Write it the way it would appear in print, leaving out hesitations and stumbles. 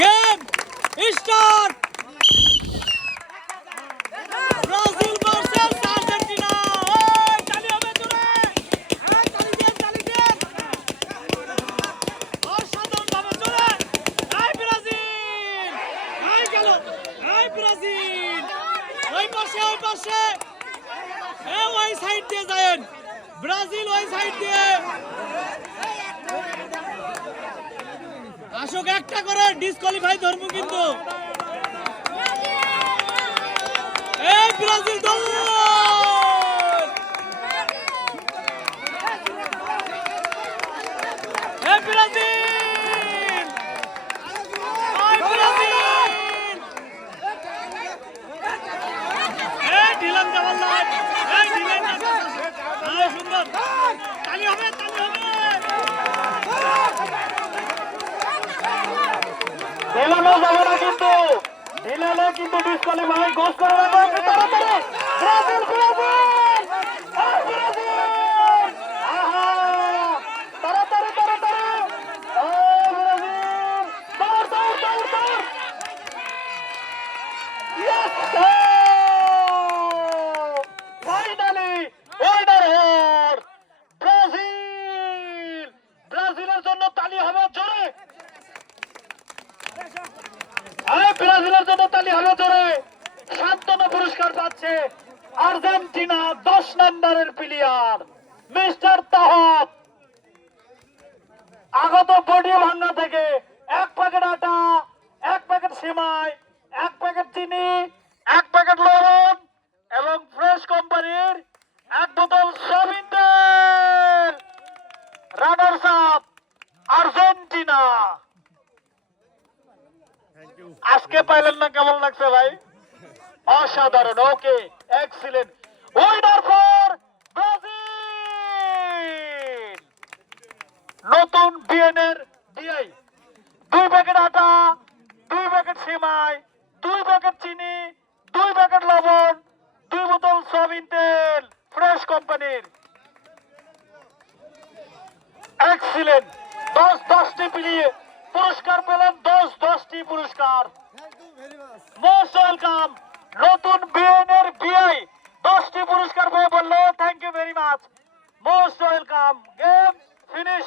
Game start. Brazil versus Argentina. এই তালি হবে জোরে। এই তালি দেন, তালি দেন। অসাধারণভাবে জোরে। এই ব্রাজিল। এই গেল। এই ব্রাজিল। ওই পাশে, ওই পাশে। এই ওই সাইড দিয়ে যায়েন। ব্রাজিল ওই সাইড দিয়ে। আসুক একটা করে ডিসকোয়ালিফাই ধরবো কিন্তু। এই ব্রাজিল দল। এই ব্রাজিল। এই ব্রাজিল। এই ঢিলাম জামাল। এই ঢিলাম জামাল। এই সুন্দর। তালি হবে, তালি হবে। ঢেলানো যাবে না কিন্তু, ঢেলালে কিন্তু ডিসকোয়ালিফাই গোল করে রাখবে তাড়াতাড়ি। ব্রাজিল ব্রাজিল আর ব্রাজিল, আহা তাড়াতাড়ি তাড়াতাড়ি। ও ব্রাজিল, দৌড় দৌড় দৌড় দৌড়। ইয়েস, ফাইনালি উইনার হল ব্রাজিল। ব্রাজিলের জন্য তালি হবে জোরে। ব্রাজিলের জন্য তালি হলো জোরে। সান্ত্বনা পুরস্কার পাচ্ছে আর্জেন্টিনা 10 নম্বরের প্লেয়ার মিস্টার তাহাব। আগত বডি ভাঙ্গা থেকে 1 প্যাকেট আটা, 1 প্যাকেট সিমাই, 1 প্যাকেট চিনি, 1 প্যাকেট লবণ এবং ফ্রেশ কোম্পানির 1 বোতল সয়াবিন তেল। Runners up Argentina. আজকে পাইলেন না, কেমন লাগছে ভাই? অসাধারণ। ওকে, এক্সিলেন্ট। Winner for Brazil. নতুন বিএনএর ডিআই 2 প্যাকেট আটা, 2 প্যাকেট সিমাই, 2 প্যাকেট চিনি, 2 প্যাকেট লবণ, 2 বোতল সয়াবিন তেল ফ্রেশ কোম্পানির। এক্সিলেন্ট। 10টি পুরস্কার পেলেন, 10টি পুরস্কার। Most welcome. নতুন বিএনএর বিআই 10টি পুরস্কার পেয়ে বললো thank you very much. Most welcome. Game finish.